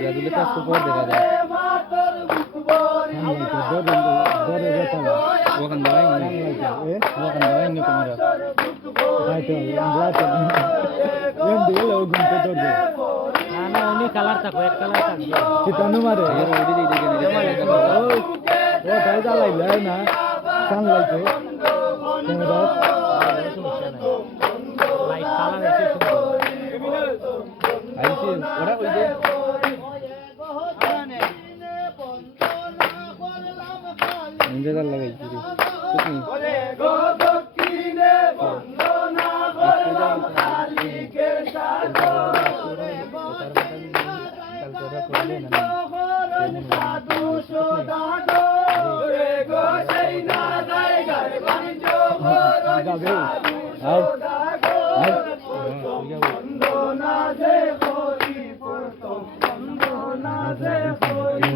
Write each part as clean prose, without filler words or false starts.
এগুলো কাজ উপর দেখা যায় ওখান দাঁড়াই ওখান দাঁড়াই নি তোমরা না উনি কালার থাকো এক কালার থাকবে চিতানো মারে ওডি দিই দেখেন ও তাই জ্বালাইলে না সান লাইতে ক্যামেরা সমস্যা নাই লাইট কালার এসে সুন্দর আইছে ওরা ওই যে নিজেদার লাগাইছি রে তুমি ওরে গো দক্ষিণে বন্দনা করলাম মালিকের সাগরে করলে না সাধু সদাগো রে গো সেই না জায়গার বাণিজ্য যাবে সদাগো বন্দনা যে করি প্রথম বন্দনা যে করি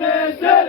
দেশের